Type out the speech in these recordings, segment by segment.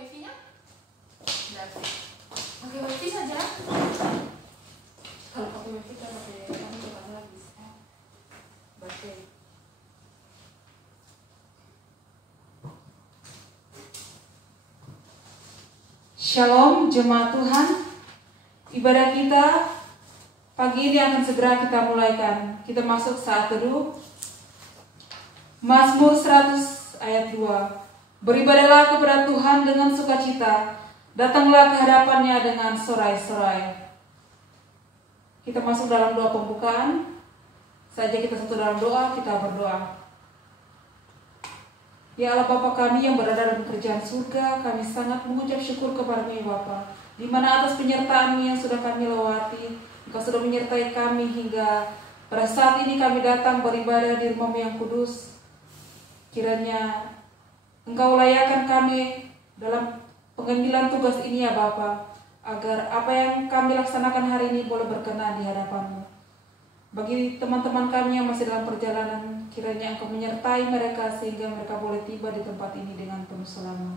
wifi-nya? Berarti pakai wifi saja. Kalau pakai wifi kan pakai kami bukan lagi. Baterai. Shalom jemaat Tuhan. Ibadah kita pagi ini akan segera kita mulaikan. Kita masuk saat teduh Mazmur 100 ayat 2. Beribadahlah kepada Tuhan dengan sukacita, datanglah ke hadapannya dengan sorai-sorai. Kita masuk dalam doa pembukaan. Saja kita satu dalam doa, kita berdoa. Ya Allah Bapa kami yang berada dalam kerjaan surga, kami sangat mengucap syukur kepada-Mu ya Bapa, di mana atas penyertaan-Mu yang sudah kami lewati, Engkau sudah menyertai kami hingga pada saat ini kami datang beribadah di rumah-Mu yang kudus. Kiranya Engkau layakkan kami dalam pengambilan tugas ini ya Bapa, agar apa yang kami laksanakan hari ini boleh berkenan di hadapan-Mu. Bagi teman-teman kami yang masih dalam perjalanan, kiranya Engkau menyertai mereka sehingga mereka boleh tiba di tempat ini dengan penuh selamat.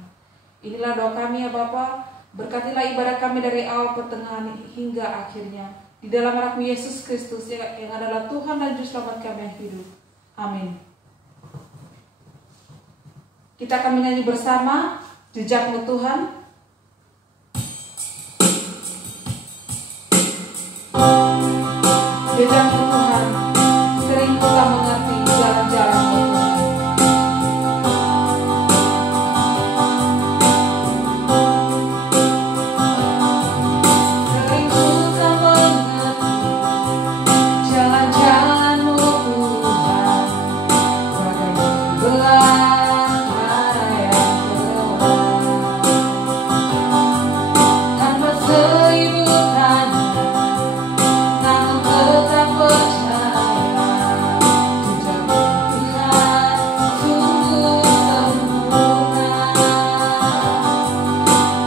Inilah doa kami ya Bapa, berkatilah ibadah kami dari awal pertengahan hingga akhirnya. Di dalam nama Yesus Kristus yang adalah Tuhan dan Juru Selamat kami yang hidup. Amin. Kita akan menyanyi bersama Jejak-Mu Tuhan. Jejak-Mu Tuhan, sering ku tak mengerti jalan-jalan-Mu Tuhan. Sering ku tak mengerti jalan-jalan-Mu Tuhan, bagaikan belantara yang gelap, tanpa selimutan.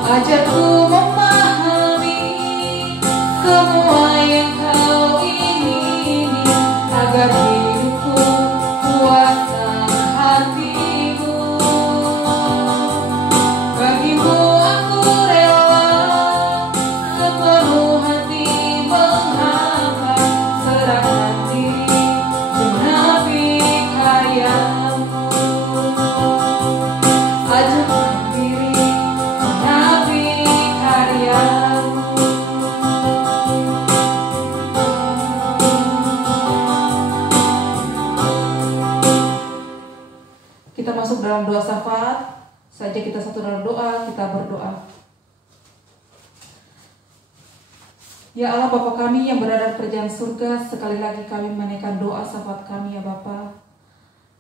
Ajarku memahami semua yang Kau ingini, agar hidupku puaskan hatimu. Bagimu aku rela sepenuh hati menghamba, serahkan diri genapi karya-Mu. Ajarkan diri genapi karya-Mu. Kita masuk dalam doa syafaat. Saja kita satu dalam doa, kita berdoa. Ya Allah Bapa kami yang berada di kerajaan surga, sekali lagi kami menaikkan doa syafaat kami ya Bapa.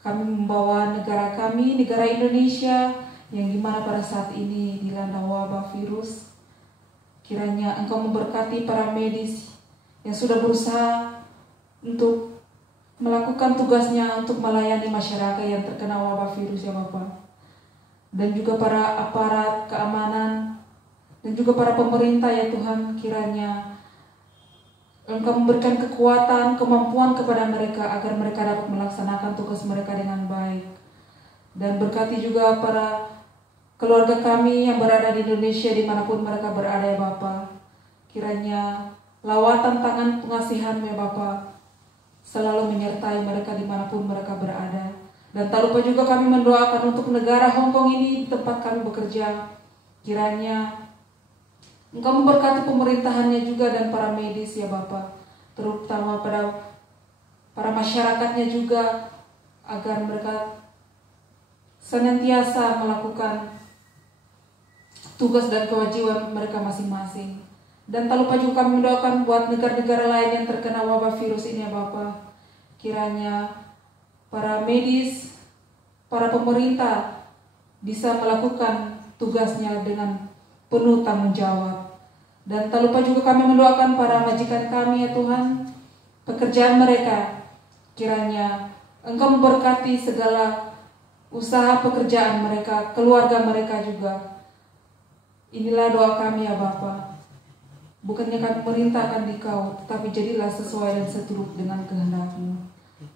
Kami membawa negara kami, negara Indonesia, yang dimana pada saat ini dilanda wabah virus. Kiranya Engkau memberkati para medis yang sudah berusaha untuk melakukan tugasnya untuk melayani masyarakat yang terkena wabah virus ya Bapak. Dan juga para aparat keamanan dan juga para pemerintah ya Tuhan, kiranya Engkau memberikan kekuatan, kemampuan kepada mereka agar mereka dapat melaksanakan tugas mereka dengan baik. Dan berkati juga para keluarga kami yang berada di Indonesia dimanapun mereka berada ya Bapa. Kiranya lawatan tangan pengasihan-Mu ya Bapa selalu menyertai mereka dimanapun mereka berada. Dan tak lupa juga kami mendoakan untuk negara Hong Kong ini tempat kami bekerja. Kiranya Engkau memberkati pemerintahannya juga dan para medis ya Bapa, terutama pada para masyarakatnya juga, agar mereka senantiasa melakukan tugas dan kewajiban mereka masing-masing. Dan tak lupa juga kami mendoakan buat negara-negara lain yang terkena wabah virus ini ya Bapa. Kiranya para medis, para pemerintah bisa melakukan tugasnya dengan penuh tanggung jawab. Dan tak lupa juga kami mendoakan para majikan kami ya Tuhan, pekerjaan mereka. Kiranya Engkau memberkati segala usaha pekerjaan mereka, keluarga mereka juga. Inilah doa kami ya Bapa. Bukannya kami merintahkan di Kau, tetapi jadilah sesuai dan seturut dengan kehendak-Mu.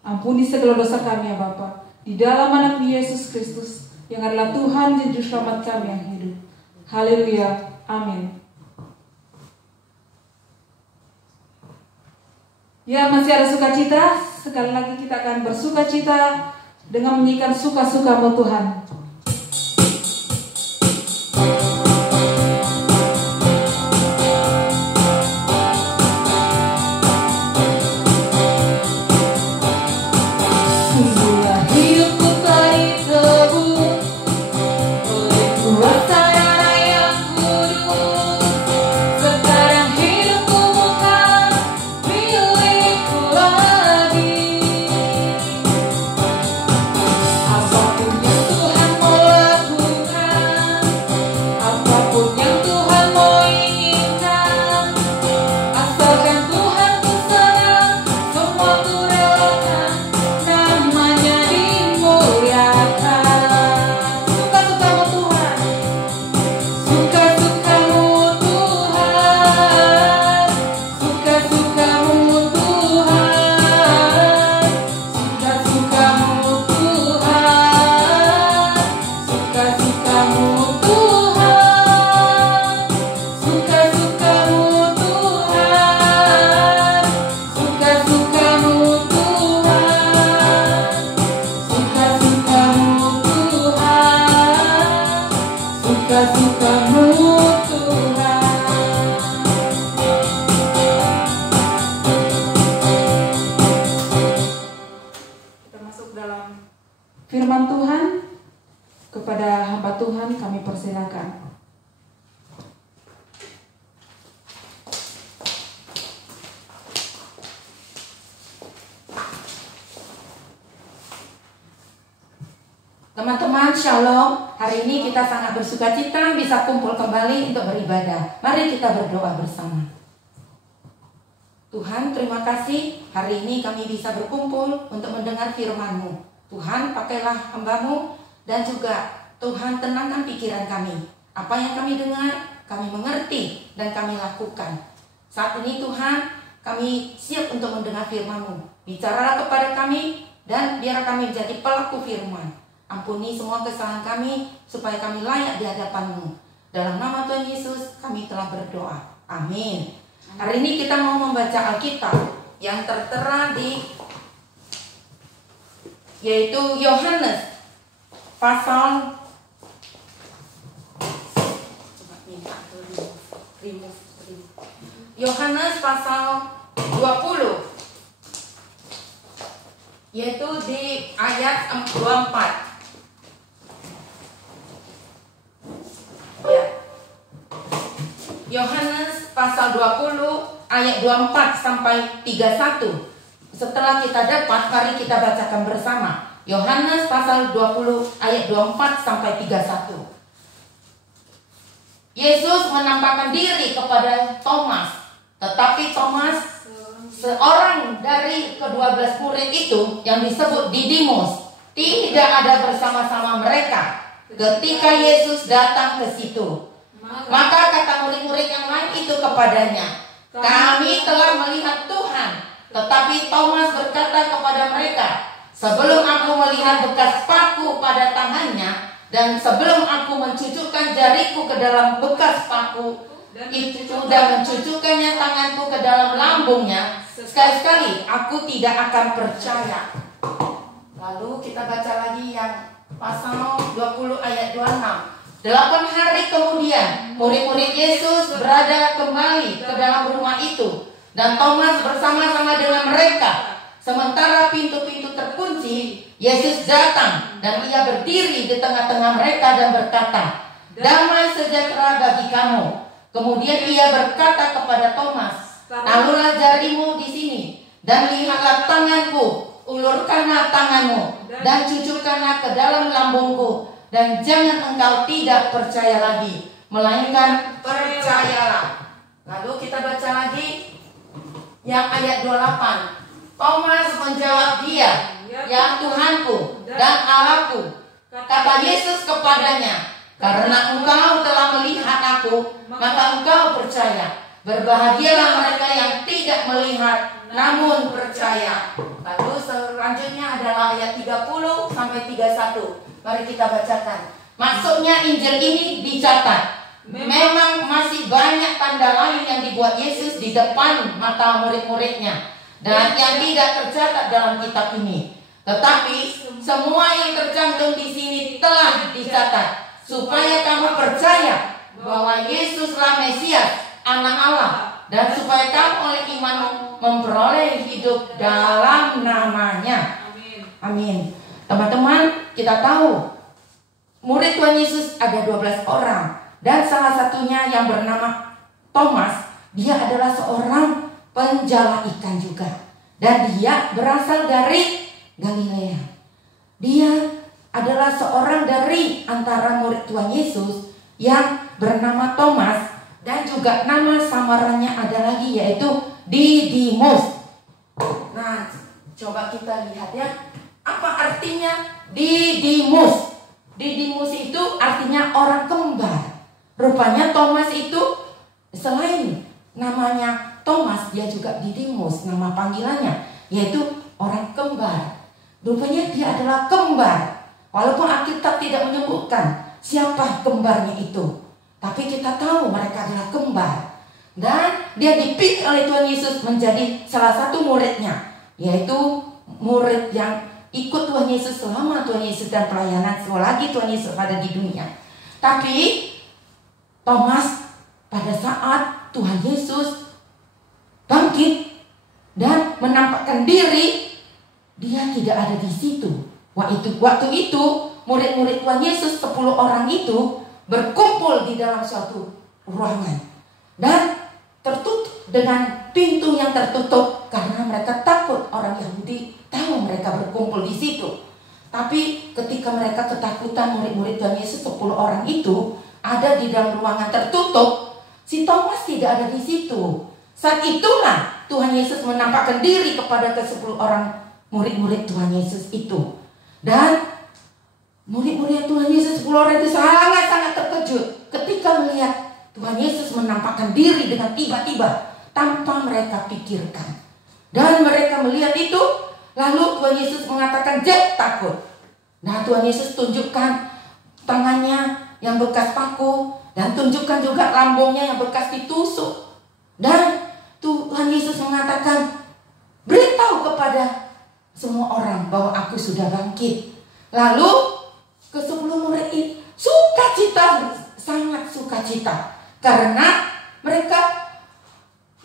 Ampuni segala dosa kami ya Bapa, di dalam anak Yesus Kristus yang adalah Tuhan dan Juru Selamat kami yang hidup. Haleluya. Amin. Ya, masih ada sukacita. Sekali lagi kita akan bersukacita dengan menyanyikan suka-sukamu Tuhan. Firman Tuhan, kepada hamba Tuhan kami persilakan. Teman-teman, shalom. Hari ini kita sangat bersukacita bisa kumpul kembali untuk beribadah. Mari kita berdoa bersama. Tuhan, terima kasih hari ini kami bisa berkumpul untuk mendengar firman-Mu. Tuhan, pakailah hamba-Mu dan juga Tuhan tenangkan pikiran kami. Apa yang kami dengar, kami mengerti dan kami lakukan. Saat ini Tuhan, kami siap untuk mendengar firman-Mu. Bicaralah kepada kami dan biar kami menjadi pelaku firman. Ampuni semua kesalahan kami supaya kami layak di hadapan-Mu. Dalam nama Tuhan Yesus kami telah berdoa. Amin. Hari ini kita mau membaca Alkitab yang tertera yaitu Yohanes pasal Yohanes pasal 20, yaitu di ayat 24. Ya. Yohanes pasal 20 ayat 24 sampai 31. Setelah kita dapat, mari kita bacakan bersama. Yohanes pasal 20 ayat 24 sampai 31. Yesus menampakkan diri kepada Thomas, tetapi Thomas, seorang dari ke-12 murid itu yang disebut Didimus, tidak ada bersama-sama mereka ketika Yesus datang ke situ. Maka kata murid-murid yang lain itu kepadanya, "Kami telah melihat Tuhan." Tetapi Thomas berkata kepada mereka, "Sebelum aku melihat bekas paku pada tangannya, dan sebelum aku mencucukkan jariku ke dalam bekas paku itu dan mencucukkannya tanganku ke dalam lambungnya, sekali-sekali aku tidak akan percaya." Lalu kita baca lagi yang pasal 20 ayat 26. 8 hari kemudian, murid-murid Yesus berada kembali ke dalam rumah itu, dan Thomas bersama-sama dengan mereka. Sementara pintu-pintu terkunci, Yesus datang dan ia berdiri di tengah-tengah mereka dan berkata, "Damai sejahtera bagi kamu." Kemudian ia berkata kepada Thomas, "Taruhlah jarimu di sini dan lihatlah tanganku, ulurkanlah tanganmu dan cucukkanlah ke dalam lambungku, dan jangan engkau tidak percaya lagi, melainkan percayalah." Lalu kita baca lagi yang ayat 28. Thomas menjawab dia, "Ya Tuhanku dan Allahku." Kata Yesus kepadanya, "Karena engkau telah melihat aku, maka engkau percaya. Berbahagialah mereka yang tidak melihat namun percaya." Lalu selanjutnya adalah ayat 30 sampai 31. Mari kita bacakan. Maksudnya Injil ini dicatat Memang masih banyak tanda lain yang dibuat Yesus di depan mata murid-muridnya dan yang tidak tercatat dalam kitab ini. Tetapi semua yang tercantum di sini telah dicatat supaya kamu percaya bahwa Yesuslah Mesias, Anak Allah, dan supaya kamu oleh imanmu memperoleh hidup dalam namanya. Amin. Teman-teman, kita tahu murid Tuhan Yesus ada 12 orang. Dan salah satunya yang bernama Thomas, dia adalah seorang penjala ikan juga. Dan dia berasal dari Galilea. Dia adalah seorang dari antara murid Tuhan Yesus yang bernama Thomas. Dan juga nama samarannya ada lagi, yaitu Didimus. Nah, coba kita lihat ya, apa artinya Didimus? Didimus itu artinya orang kembar. Rupanya Thomas itu selain namanya Thomas, dia juga Didimus, nama panggilannya, yaitu orang kembar. Rupanya dia adalah kembar. Walaupun Alkitab tidak menyebutkan siapa kembarnya itu, tapi kita tahu mereka adalah kembar. Dan dia dipilih oleh Tuhan Yesus menjadi salah satu muridnya, yaitu murid yang ikut Tuhan Yesus selama Tuhan Yesus dan pelayanan selagi Tuhan Yesus ada di dunia. Tapi Thomas pada saat Tuhan Yesus bangkit dan menampakkan diri, dia tidak ada di situ. Waktu itu murid-murid Tuhan Yesus 10 orang itu berkumpul di dalam suatu ruangan dan tertutup dengan pintu yang tertutup karena mereka takut orang Yahudi tahu mereka berkumpul di situ. Tapi ketika mereka ketakutan, murid-murid Tuhan Yesus 10 orang itu ada di dalam ruangan tertutup, si Thomas tidak ada di situ. Saat itulah Tuhan Yesus menampakkan diri kepada ke-10 orang murid-murid Tuhan Yesus itu. Dan murid-murid Tuhan Yesus 10 orang itu sangat-sangat terkejut ketika melihat Tuhan Yesus menampakkan diri dengan tiba-tiba tanpa mereka pikirkan. Dan mereka melihat itu, lalu Tuhan Yesus mengatakan, "Jangan takut." Nah, Tuhan Yesus tunjukkan tangannya yang bekas paku, dan tunjukkan juga lambungnya yang bekas ditusuk. Dan Tuhan Yesus mengatakan, "Beritahu kepada semua orang bahwa aku sudah bangkit." Lalu ke-10 murid itu sukacita, sangat sukacita, karena mereka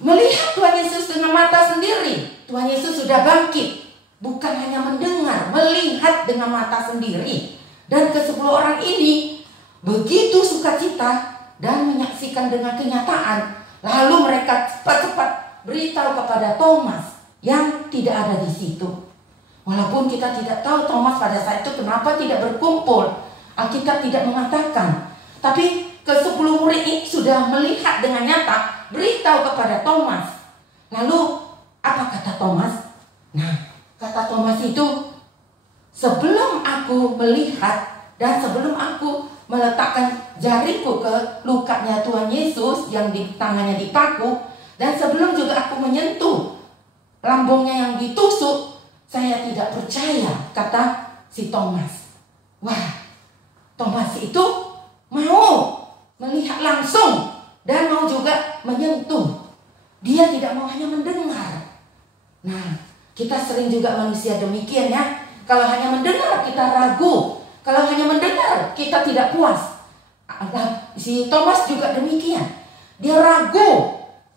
melihat Tuhan Yesus dengan mata sendiri. Tuhan Yesus sudah bangkit, bukan hanya mendengar, melihat dengan mata sendiri. Dan ke-10 orang ini begitu sukacita dan menyaksikan dengan kenyataan. Lalu mereka cepat-cepat beritahu kepada Thomas yang tidak ada di situ. Walaupun kita tidak tahu Thomas pada saat itu kenapa tidak berkumpul, Alkitab tidak mengatakan. Tapi ke-10 murid ini sudah melihat dengan nyata, beritahu kepada Thomas. Lalu apa kata Thomas? Nah, kata Thomas itu, "Sebelum aku melihat dan sebelum aku meletakkan jariku ke lukanya Tuhan Yesus yang di tangannya dipaku, dan sebelum juga aku menyentuh lambungnya yang ditusuk, saya tidak percaya," kata si Thomas. Wah, Thomas itu mau melihat langsung dan mau juga menyentuh. Dia tidak mau hanya mendengar. Nah, kita sering juga manusia demikian ya. Kalau hanya mendengar kita ragu. Kalau hanya mendengar, kita tidak puas. Si Thomas juga demikian. Dia ragu,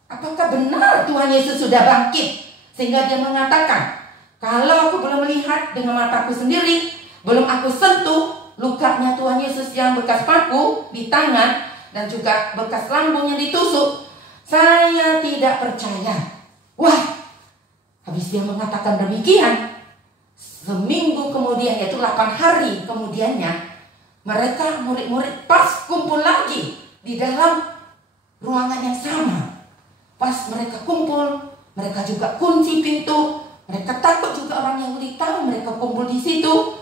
apakah benar Tuhan Yesus sudah bangkit? Sehingga dia mengatakan, "Kalau aku belum melihat dengan mataku sendiri, belum aku sentuh lukanya Tuhan Yesus yang bekas paku di tangan, dan juga bekas lambung yang ditusuk, saya tidak percaya." Wah, habis dia mengatakan demikian, seminggu kemudian, yaitu 8 hari kemudiannya, mereka murid-murid pas kumpul lagi di dalam ruangan yang sama. Pas mereka kumpul, mereka juga kunci pintu. Mereka takut juga orang Yahudi tahu mereka kumpul di situ.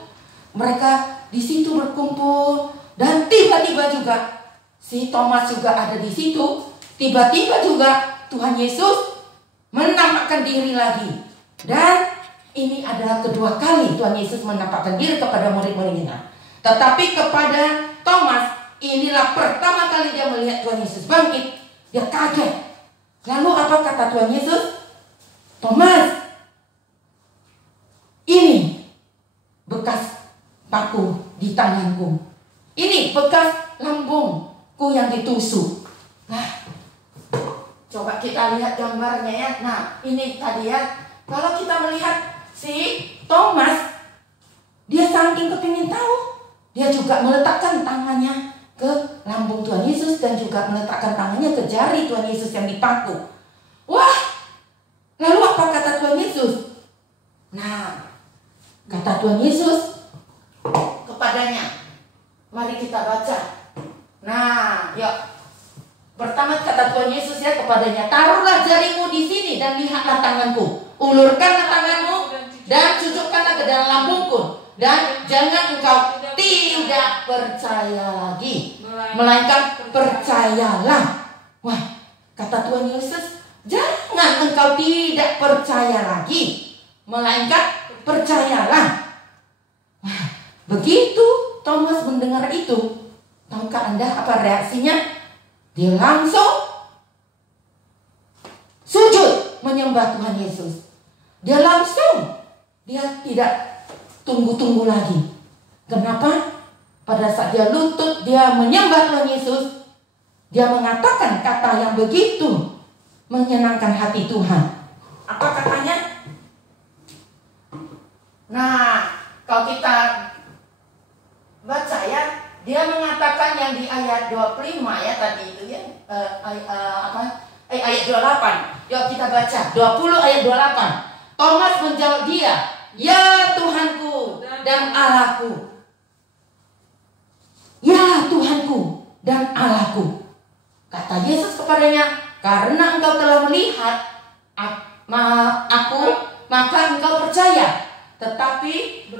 Mereka di situ berkumpul, dan tiba-tiba juga si Thomas juga ada di situ. Tiba-tiba juga Tuhan Yesus menampakkan diri lagi. Dan ini adalah kedua kali Tuhan Yesus menampakkan diri kepada murid-muridnya. Tetapi kepada Thomas, inilah pertama kali dia melihat Tuhan Yesus bangkit, dia kaget. Lalu apa kata Tuhan Yesus? Thomas, ini bekas paku di tanganku. Ini bekas lambungku yang ditusuk. Nah, coba kita lihat gambarnya ya. Nah, ini tadi ya. Kalau kita melihat si Thomas, dia saking kepingin tahu, dia juga meletakkan tangannya ke lambung Tuhan Yesus dan juga meletakkan tangannya ke jari Tuhan Yesus yang dipaku. Wah, lalu apa kata Tuhan Yesus? Nah, kata Tuhan Yesus kepadanya, mari kita baca. Nah, yuk. Pertama kata Tuhan Yesus ya kepadanya, taruhlah jarimu di sini dan lihatlah tanganku. Ulurkanlah tanganmu dan cucukkanlah ke dalam lambungku. Dan jangan engkau tidak percaya lagi, melainkan percayalah. Wah, kata Tuhan Yesus, jangan engkau tidak percaya lagi, melainkan percayalah. Wah, begitu Thomas mendengar itu, tahukah Anda apa reaksinya? Dia langsung sujud menyembah Tuhan Yesus. Dia tidak tunggu-tunggu lagi. Kenapa? Pada saat dia lutut, dia menyembah Tuhan Yesus, dia mengatakan kata yang begitu menyenangkan hati Tuhan. Apa katanya? Nah, kalau kita baca ya, dia mengatakan yang di ayat 25 ya tadi itu ya, ayat 28. Yuk kita baca 20 ayat 28. Thomas menjawab dia, ya Tuhanku dan Allahku. Ya Tuhanku dan Allahku. Kata Yesus kepadanya, karena engkau telah melihat aku, maka engkau percaya. Tetapi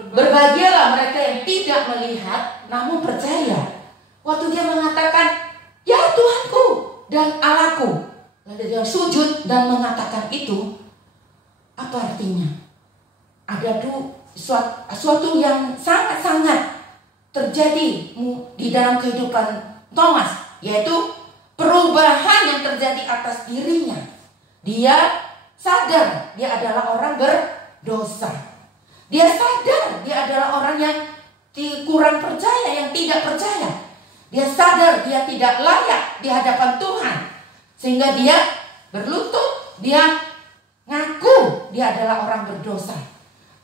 berbahagialah mereka yang tidak melihat namun percaya. Waktu dia mengatakan, ya Tuhanku dan Allahku, lalu dia sujud dan mengatakan itu, apa artinya? Ada suatu yang sangat-sangat terjadi di dalam kehidupan Thomas, yaitu perubahan yang terjadi atas dirinya. Dia sadar dia adalah orang berdosa. Dia sadar dia adalah orang yang kurang percaya, yang tidak percaya. Dia sadar dia tidak layak di hadapan Tuhan, sehingga dia berlutut, dia ngaku dia adalah orang berdosa.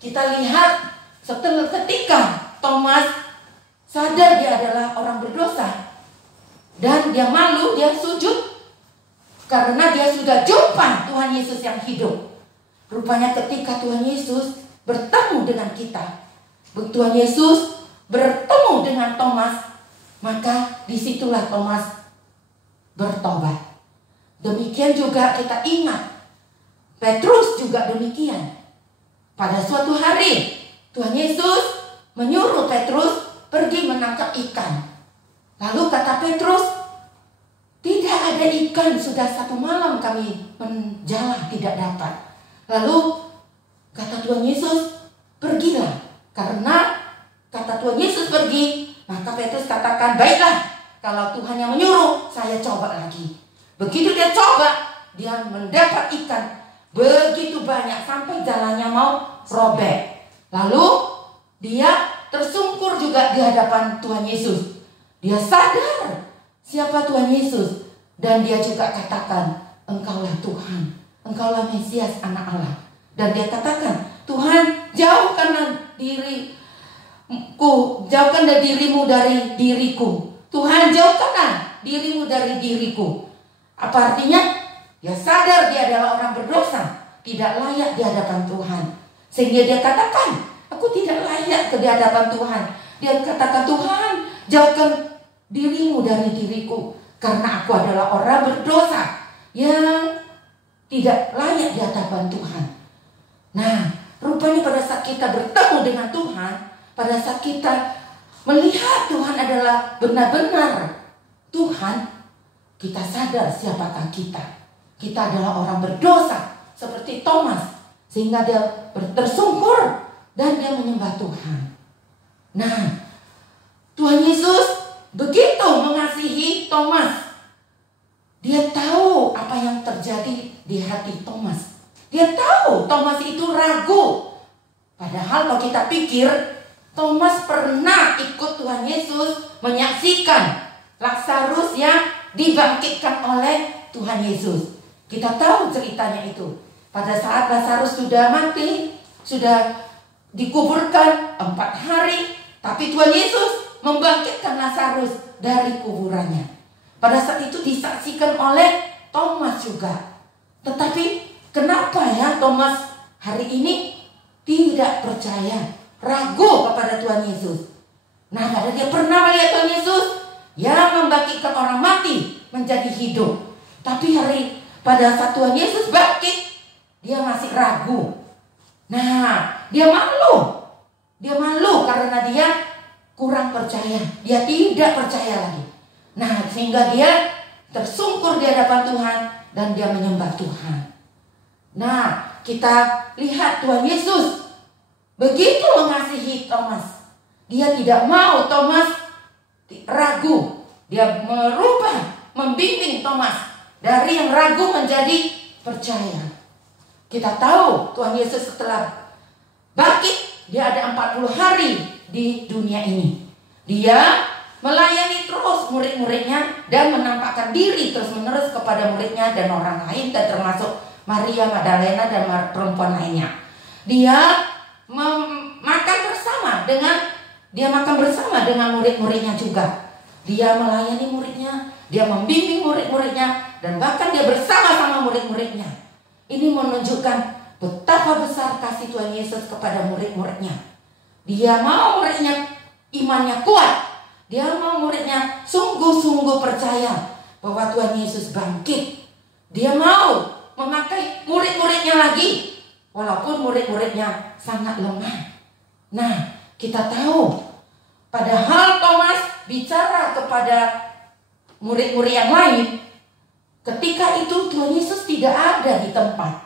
Kita lihat setelah ketika Thomas sadar dia adalah orang berdosa dan dia malu, dia sujud karena dia sudah jumpa Tuhan Yesus yang hidup. Rupanya ketika Tuhan Yesus bertemu dengan kita, Tuhan Yesus bertemu dengan Thomas, maka disitulah Thomas bertobat. Demikian juga kita ingat Petrus juga demikian. Pada suatu hari Tuhan Yesus menyuruh Petrus pergi menangkap ikan. Lalu kata Petrus, tidak ada ikan, sudah 1 malam kami menjala tidak dapat. Lalu kata Tuhan Yesus, pergilah. Karena kata Tuhan Yesus pergi, maka Petrus katakan, baiklah, kalau Tuhan yang menyuruh, saya coba lagi. Begitu dia coba, dia mendapat ikan begitu banyak sampai jalannya mau robek. Lalu dia tersungkur juga di hadapan Tuhan Yesus. Dia sadar siapa Tuhan Yesus, dan dia juga katakan, engkaulah Tuhan, engkaulah Mesias, anak Allah. Dan dia katakan, Tuhan, jauhkanlah dirimu dari diriku. Tuhan, jauhkanlah dirimu dari diriku. Apa artinya? Dia sadar dia adalah orang berdosa, tidak layak di hadapan Tuhan. Sehingga dia katakan, aku tidak layak di hadapan Tuhan. Dia katakan, Tuhan, jauhkan dirimu dari diriku, karena aku adalah orang berdosa yang tidak layak di hadapan Tuhan. Nah, rupanya pada saat kita bertemu dengan Tuhan, pada saat kita melihat Tuhan adalah benar-benar Tuhan, kita sadar siapakah kita. Kita adalah orang berdosa seperti Thomas, sehingga dia tersungkur dan dia menyembah Tuhan. Nah, Tuhan Yesus begitu mengasihi Thomas. Dia tahu apa yang terjadi di hati Thomas. Dia tahu Thomas itu ragu. Padahal kalau kita pikir, Thomas pernah ikut Tuhan Yesus menyaksikan Lazarus yang dibangkitkan oleh Tuhan Yesus. Kita tahu ceritanya itu. Pada saat Lazarus sudah mati, sudah dikuburkan 4 hari, tapi Tuhan Yesus membangkitkan Lazarus dari kuburannya. Pada saat itu disaksikan oleh Thomas juga. Tetapi kenapa ya Thomas hari ini tidak percaya, ragu kepada Tuhan Yesus? Nah, karena dia pernah melihat Tuhan Yesus yang membangkitkan orang mati menjadi hidup. Tapi pada saat Tuhan Yesus bangkit, dia masih ragu. Nah, dia malu. Dia malu karena dia kurang percaya. Dia tidak percaya lagi. Nah, sehingga dia tersungkur di hadapan Tuhan dan dia menyembah Tuhan. Nah, kita lihat Tuhan Yesus begitu mengasihi Thomas. Dia tidak mau Thomas ragu. Dia membimbing Thomas dari yang ragu menjadi percaya. Kita tahu Tuhan Yesus setelah bangkit, dia ada 40 hari di dunia ini. Dia melayani terus murid-muridnya dan menampakkan diri terus-menerus kepada muridnya dan orang lain, dan termasuk Maria Magdalena dan perempuan lainnya. Dia makan bersama dengan murid-muridnya juga. Dia melayani muridnya, dia membimbing murid-muridnya, dan bahkan dia bersama-sama murid-muridnya. Ini menunjukkan betapa besar kasih Tuhan Yesus kepada murid-muridnya. Dia mau muridnya imannya kuat. Dia mau muridnya sungguh-sungguh percaya bahwa Tuhan Yesus bangkit. Dia mau memakai murid-muridnya lagi, walaupun murid-muridnya sangat lemah. Nah, kita tahu, padahal Thomas bicara kepada murid-murid yang lain, ketika itu Tuhan Yesus tidak ada di tempat.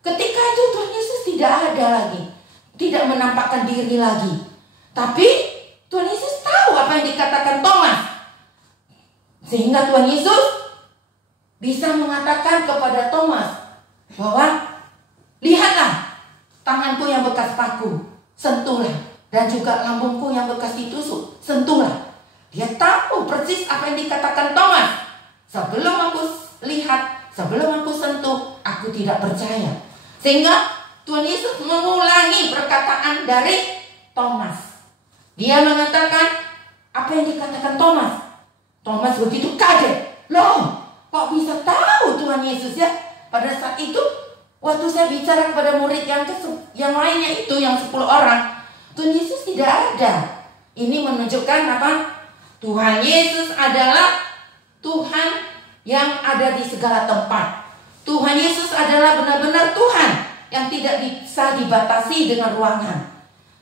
Ketika itu Tuhan Yesus tidak ada lagi, tidak menampakkan diri lagi. Tapi Tuhan Yesus tahu apa yang dikatakan Thomas, sehingga Tuhan Yesus bisa mengatakan kepada Thomas bahwa lihatlah tanganku yang bekas paku, sentuhlah, dan juga lambungku yang bekas ditusuk, sentuhlah. Dia tahu persis apa yang dikatakan Thomas. Sebelum aku lihat, sebelum aku sentuh, aku tidak percaya. Sehingga Tuhan Yesus mengulangi perkataan dari Thomas. Dia mengatakan apa yang dikatakan Thomas. Thomas begitu kaget. Loh, kok bisa tahu Tuhan Yesus ya? Pada saat itu, waktu saya bicara kepada murid yang lainnya itu, yang 10 orang, Tuhan Yesus tidak ada. Ini menunjukkan apa? Tuhan Yesus adalah Tuhan yang ada di segala tempat. Tuhan Yesus adalah benar-benar Tuhan yang tidak bisa dibatasi dengan ruangan.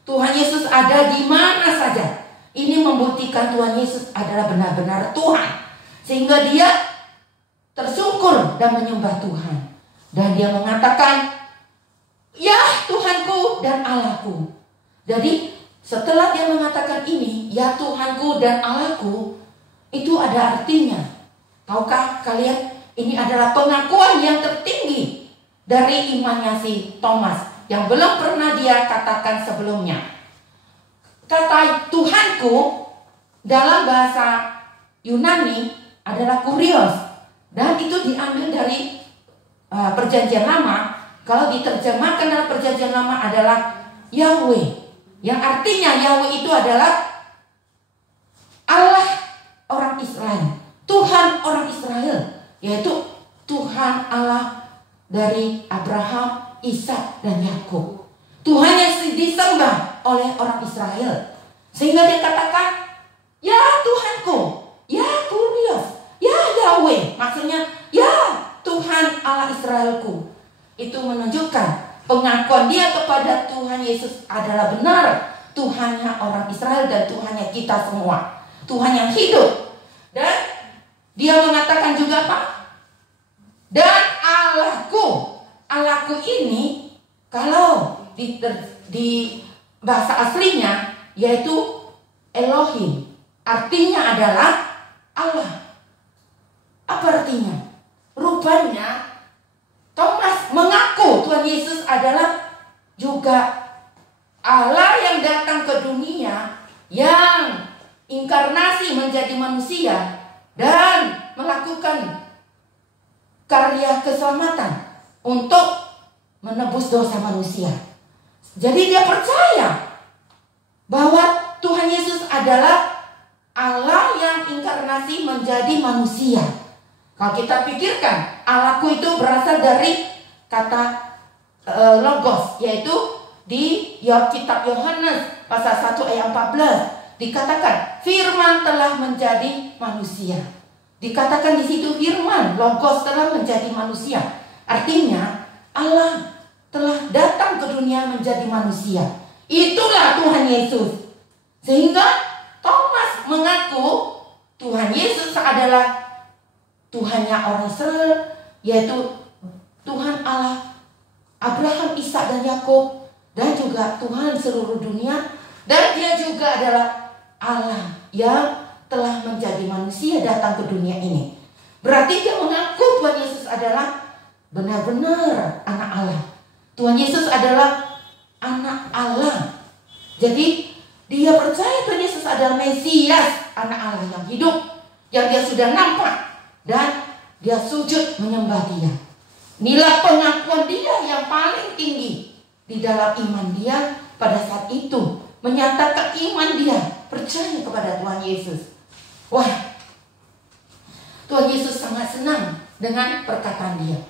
Tuhan Yesus ada di mana saja. Ini membuktikan Tuhan Yesus adalah benar-benar Tuhan. Sehingga dia tersungkur dan menyembah Tuhan. Dan dia mengatakan, ya Tuhanku dan Allahku. Jadi setelah dia mengatakan ini, ya Tuhanku dan Allahku, itu ada artinya. Tahukah kalian, ini adalah pengakuan yang tertinggi dari imannya si Thomas, yang belum pernah dia katakan sebelumnya. Kata Tuhanku dalam bahasa Yunani adalah kurios, dan itu diambil dari Perjanjian Lama. Kalau diterjemahkan dalam Perjanjian Lama adalah Yahweh, yang artinya Yahweh itu adalah Allah orang Israel, Tuhan orang Israel, yaitu Tuhan Allah dari Abraham, Ishak, dan Yakub. Tuhan yang disembah oleh orang Israel. Sehingga dia katakan, ya Tuhanku, ya Kurios, ya Yahweh. Maksudnya, ya Tuhan Allah Israelku. Itu menunjukkan pengakuan dia kepada Tuhan Yesus adalah benar. Tuhannya orang Israel dan Tuhannya kita semua. Tuhan yang hidup. Dan dia mengatakan juga apa? Dan Allahku. Allahku ini kalau di bahasa aslinya yaitu Elohim. Artinya adalah Allah. Apa artinya? Rupanya Thomas mengaku Tuhan Yesus adalah juga Allah yang datang ke dunia, yang inkarnasi menjadi manusia dan melakukan karya keselamatan untuk menebus dosa manusia. Jadi dia percaya bahwa Tuhan Yesus adalah Allah yang inkarnasi menjadi manusia. Kalau kita pikirkan, Allahku itu berasal dari kata logos, yaitu di kitab Yohanes pasal 1 ayat 14 dikatakan firman telah menjadi manusia. Dikatakan di situ firman, logos telah menjadi manusia. Artinya Allah telah datang ke dunia menjadi manusia. Itulah Tuhan Yesus. Sehingga Thomas mengaku Tuhan Yesus adalah Tuhannya orang Israel, yaitu Tuhan Allah Abraham, Ishak dan Yakub, dan juga Tuhan seluruh dunia. Dan dia juga adalah Allah yang telah menjadi manusia datang ke dunia ini. Berarti dia mengaku Tuhan Yesus adalah benar-benar anak Allah. Tuhan Yesus adalah anak Allah. Jadi dia percaya Tuhan Yesus adalah Mesias, anak Allah yang hidup, yang dia sudah nampak, dan dia sujud menyembah dia. Inilah pengakuan dia yang paling tinggi di dalam iman dia pada saat itu. Menyatakan iman dia, percaya kepada Tuhan Yesus. Wah, Tuhan Yesus sangat senang dengan perkataan dia.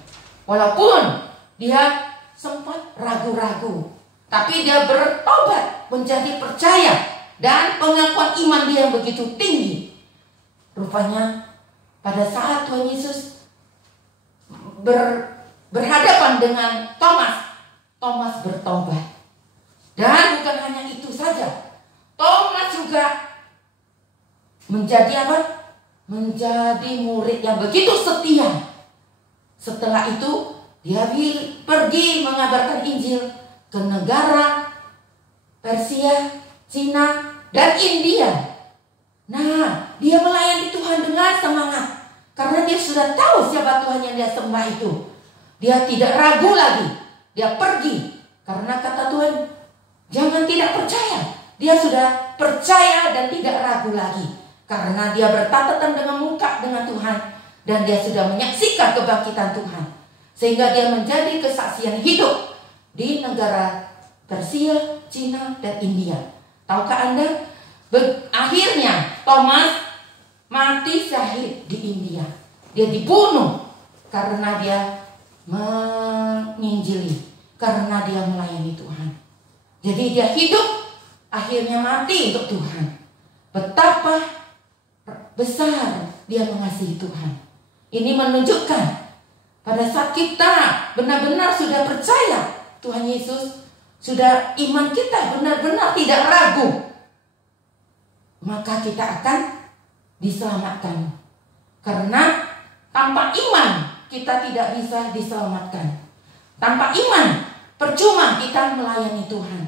Walaupun dia sempat ragu-ragu, tapi dia bertobat menjadi percaya, dan pengakuan iman dia yang begitu tinggi. Rupanya pada saat Tuhan Yesus berhadapan dengan Thomas bertobat. Dan bukan hanya itu saja, Thomas juga menjadi apa? Menjadi murid yang begitu setia. Setelah itu dia pergi mengabarkan Injil ke negara Persia, Cina, dan India. Nah, dia melayani Tuhan dengan semangat karena dia sudah tahu siapa Tuhan yang dia sembah itu. Dia tidak ragu lagi. Dia pergi karena kata Tuhan, jangan tidak percaya. Dia sudah percaya dan tidak ragu lagi karena dia bertatatan dengan muka dengan Tuhan, dan dia sudah menyaksikan kebangkitan Tuhan, sehingga dia menjadi kesaksian hidup di negara Persia, Cina, dan India. Tahukah Anda? Akhirnya Thomas mati syahid di India. Dia dibunuh karena dia menginjili, karena dia melayani Tuhan. Jadi dia hidup, akhirnya mati untuk Tuhan. Betapa besar dia mengasihi Tuhan. Ini menunjukkan pada saat kita benar-benar sudah percaya Tuhan Yesus, sudah iman kita benar-benar tidak ragu, maka kita akan diselamatkan. Karena tanpa iman kita tidak bisa diselamatkan. Tanpa iman percuma kita melayani Tuhan.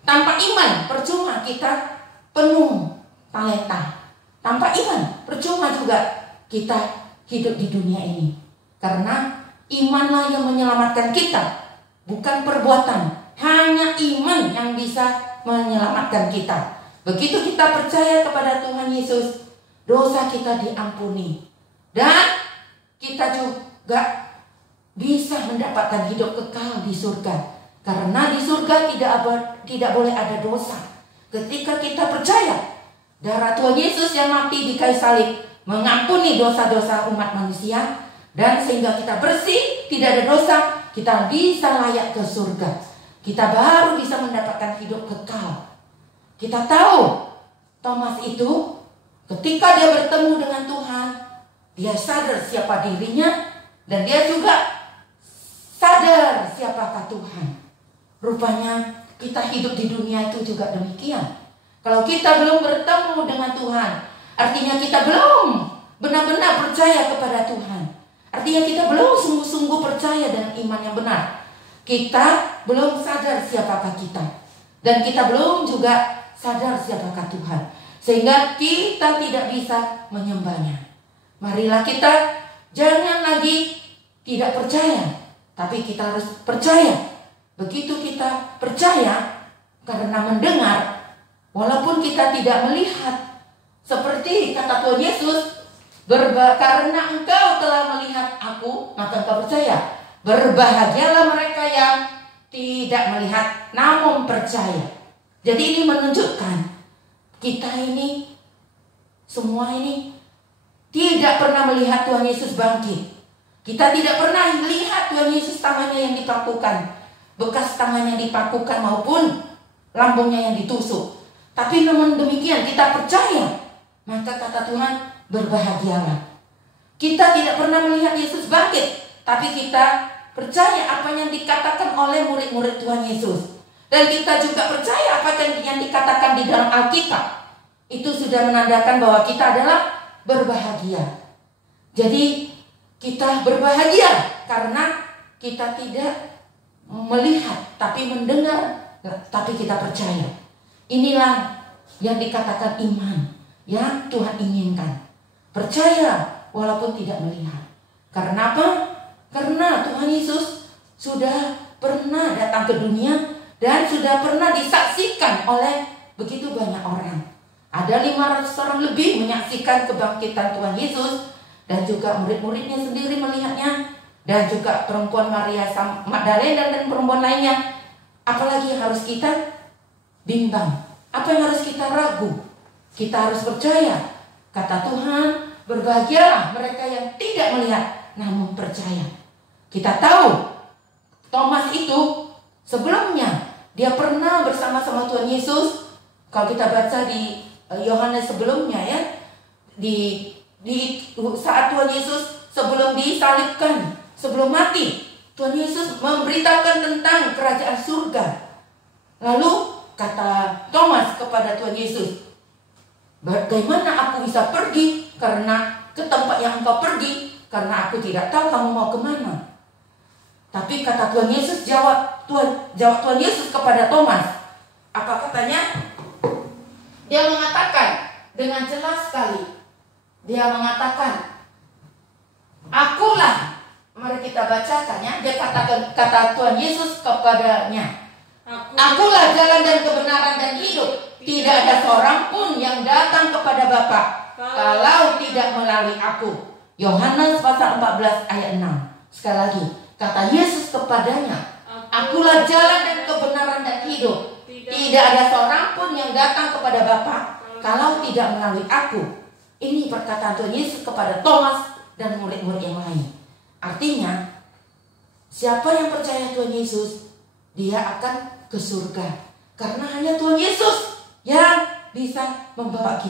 Tanpa iman percuma kita penuh talenta. Tanpa iman percuma juga kita hidup di dunia ini. Karena imanlah yang menyelamatkan kita, bukan perbuatan. Hanya iman yang bisa menyelamatkan kita. Begitu kita percaya kepada Tuhan Yesus, dosa kita diampuni, dan kita juga bisa mendapatkan hidup kekal di surga. Karena di surga tidak boleh ada dosa. Ketika kita percaya darah Tuhan Yesus yang mati di kayu salib mengampuni dosa-dosa umat manusia, dan sehingga kita bersih, tidak ada dosa, kita bisa layak ke surga. Kita baru bisa mendapatkan hidup kekal. Kita tahu Thomas itu ketika dia bertemu dengan Tuhan, dia sadar siapa dirinya, dan dia juga sadar siapakah Tuhan. Rupanya kita hidup di dunia itu juga demikian. Kalau kita belum bertemu dengan Tuhan, artinya kita belum benar-benar percaya kepada Tuhan. Artinya kita belum sungguh-sungguh percaya dengan iman yang benar. Kita belum sadar siapakah kita, dan kita belum juga sadar siapakah Tuhan, sehingga kita tidak bisa menyembahnya. Marilah kita Jangan lagi tidak percaya, tapi kita harus percaya. Begitu kita percaya karena mendengar, walaupun kita tidak melihat, seperti kata Tuhan Yesus, karena engkau telah melihat aku, maka engkau percaya. Berbahagialah mereka yang tidak melihat namun percaya. Jadi ini menunjukkan kita ini, semua ini tidak pernah melihat Tuhan Yesus bangkit. Kita tidak pernah melihat Tuhan Yesus tangannya yang dipakukan, bekas tangannya dipakukan maupun lambungnya yang ditusuk. Tapi namun demikian kita percaya, maka kata Tuhan, berbahagialah. Kita tidak pernah melihat Yesus bangkit, tapi kita percaya apa yang dikatakan oleh murid-murid Tuhan Yesus. Dan kita juga percaya apa yang dikatakan di dalam Alkitab. Itu sudah menandakan bahwa kita adalah berbahagia. Jadi kita berbahagia karena kita tidak melihat tapi mendengar, tapi kita percaya. Inilah yang dikatakan iman yang Tuhan inginkan. Percaya walaupun tidak melihat. Karena apa? Karena Tuhan Yesus sudah pernah datang ke dunia dan sudah pernah disaksikan oleh begitu banyak orang. Ada 500 orang lebih menyaksikan kebangkitan Tuhan Yesus, dan juga murid-muridnya sendiri melihatnya, dan juga perempuan Maria Magdalena dan perempuan lainnya. Apalagi yang harus kita bimbang? Apa yang harus kita ragu? Kita harus percaya. Kata Tuhan, berbahagialah mereka yang tidak melihat namun percaya. Kita tahu Thomas itu sebelumnya dia pernah bersama-sama Tuhan Yesus. Kalau kita baca di Yohanes sebelumnya ya, di saat Tuhan Yesus sebelum disalibkan, sebelum mati, Tuhan Yesus memberitakan tentang kerajaan surga. Lalu kata Thomas kepada Tuhan Yesus, bagaimana aku bisa pergi karena ke tempat yang engkau pergi, karena aku tidak tahu kamu mau kemana. Tapi kata Tuhan Yesus, jawab Tuhan Yesus kepada Thomas. Apa katanya? Dia mengatakan dengan jelas sekali. Dia mengatakan, akulah. Mari kita bacakan ya. Dia kata Tuhan Yesus kepadanya, akulah jalan dan kebenaran dan hidup. Tidak ada seorang pun yang datang kepada Bapa kalau tidak melalui aku. Yohanes pasal 14 ayat 6. Sekali lagi, kata Yesus kepadanya, akulah jalan dan kebenaran dan hidup. Tidak ada seorang pun yang datang kepada Bapa kalau tidak melalui aku. Ini perkataan Tuhan Yesus kepada Thomas dan murid-murid yang lain. Artinya, siapa yang percaya Tuhan Yesus, dia akan ke surga. Karena hanya Tuhan Yesus yang bisa membawa kita.